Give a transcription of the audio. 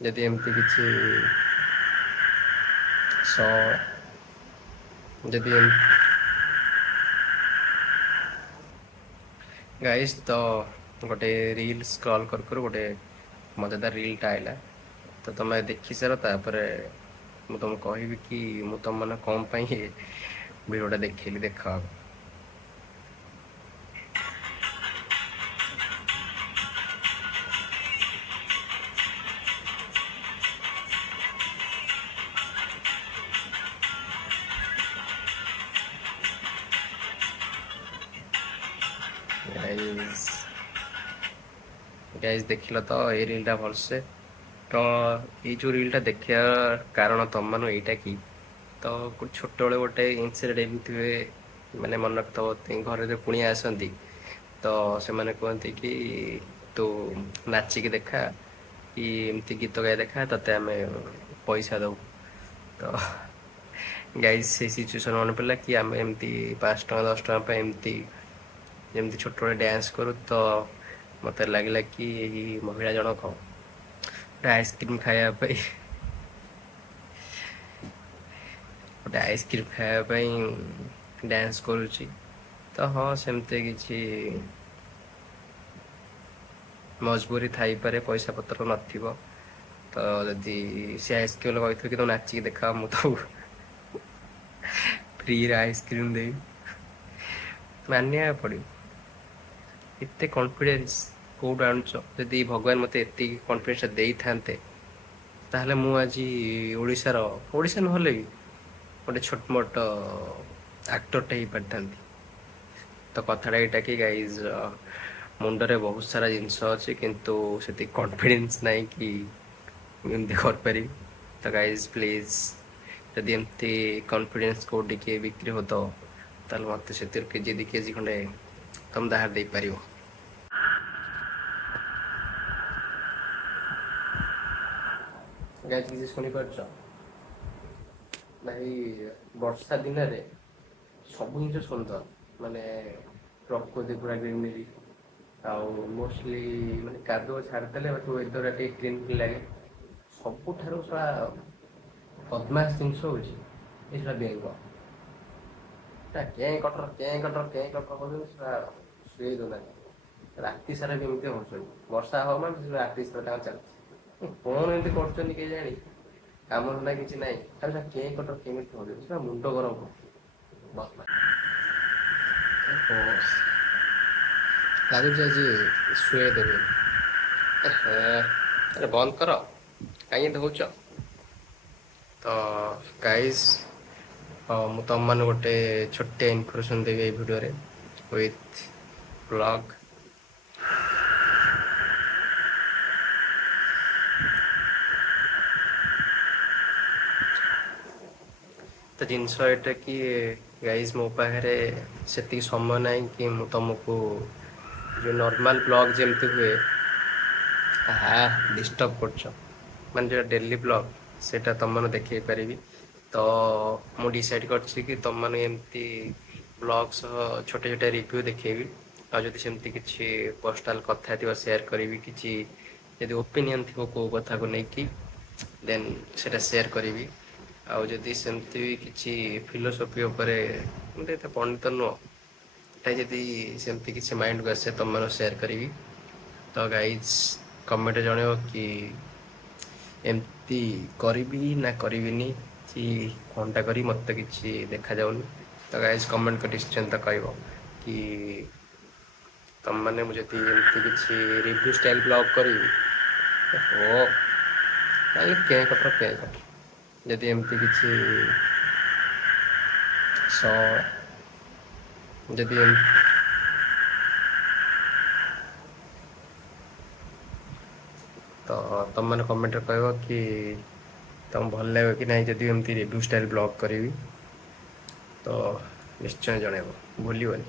जदि एमती किसी सो जदि गाइस तो गोटे रील स्क्रॉल कर गोटे मजेदार रीलटा आइला तो तुम देखी सार तापर मु तुम कहबी कि मु तुम मैंने कौन भिडियोटा देखली देख गाइस गाइस देखिल तो ये रीलटा भलसे तो ये जो रीलटा देखा कारण तुम मान यहीटा कि तो छोट बड़े गोटे इनसीडेंट एमती हुए मैंने मन रखिथ घर जो कुणिया आसती तो से मैंने कहते कि तू नाचिकी देखा कि एमती गीत गाई देखा ते आम पैसा दऊ तो गाइस से सिचुएसन मन पड़ा कि आम एमती 5 टଙ୍କା 10 ଟଙ୍କା एमती जमती छोट बड़े डांस करूँ तो मत लगे कि महिला जनक गोटे आइसक्रीम खायापी गोटे आइसक्रीम खायापी डांस करुच्ची तो हाँ सेमती किसी मजबूरी थाई पारे पैसा पत्र नथिबो तो जदि सी आइसक्रीम कही कि तुम नाचिक देखा मु तो फ्री आइसक्रीम दे मानिया पड़ो एत कॉन्फिडेंस कौट आणुच जदि भगवान मत एति कॉन्फिडेंस दे थांते ताहले मु आज ओडिशार ओडिशा नहले भी गोटे छोट मोट एक्टरटे हो पारि था तो कथाटा यहाँ कि गाइज मुंडरे बहुत सारा जिनस अच्छे किंतु से कॉन्फिडेंस नहीं कि एमती कर तो गाइज प्लीज जदि एमती कॉन्फिडेंस को बिक्री हो तो मत से केजी 2 केजी खंडे तुम दाहार दे पार गाइज किसी शुणी पार भाई वर्षा दिन रे सब जिन सुंदर माने प्रकृति पूरा ग्रीनरी आउ मोस्टली माने कादुଅ छाड़देले वेदर क्लीन लगे सबुठार सारा बदमाश जिनस हूँ ये बेंग कें कटर शुए दौना राति सारा भी एमती हो वर्षा हो माने राति सारा चलती कौन एमती कर जानी काम धंदा किसी ना कें कटर केमी हो मुंड गरम लगुच आज शुए देवे अरे बंद कर कहीं धोच तो गाइस मु तुम मान गोटे छोटे इनफर्मेशन देवी ये वीडियो रे विथ ब्लॉग तो जिनस एटा कि गाइज मो पाखे से समय ना कि तुमको जो नॉर्मल ब्लॉग जमती हुए डिस्टर्ब कर मान जो डेली ब्लॉग सेटा तुम मैंने देखे पारि तो मु डिसाइड कर तुम मैंने एमती ब्लॉग छोटे छोटे रिव्यू देखेबी आदि सेमती किसी पर्सनाल कथा थी शेयर करी किसी यदि ओपिनियन थी को कथा को लेकिन देन सेटा शेयर करी आउ जदि सेमती किसी फिलोसफी तो पंडित नुह जदि सेमती किसी माइंड को आसे तुम मैंने शेयर करी तो गाइज कमेंट जन कि एमती करी ना करी कि कंटा करी मत किसी देखा जाऊनी तो गाइज कमेंट कर निश्चिंत कह कि तुम मैंने मुझे एमती किसी रिव्यू स्टाइल ब्लॉग करी ओ कें कटर जदि एमती किसी जदि तो तुम मैंने कमेंट कह कि तुम भल लगे कि नहीं जदि एमती रिव्यू स्टाइल ब्लॉग करी तो निश्चय जनइब भूलनी।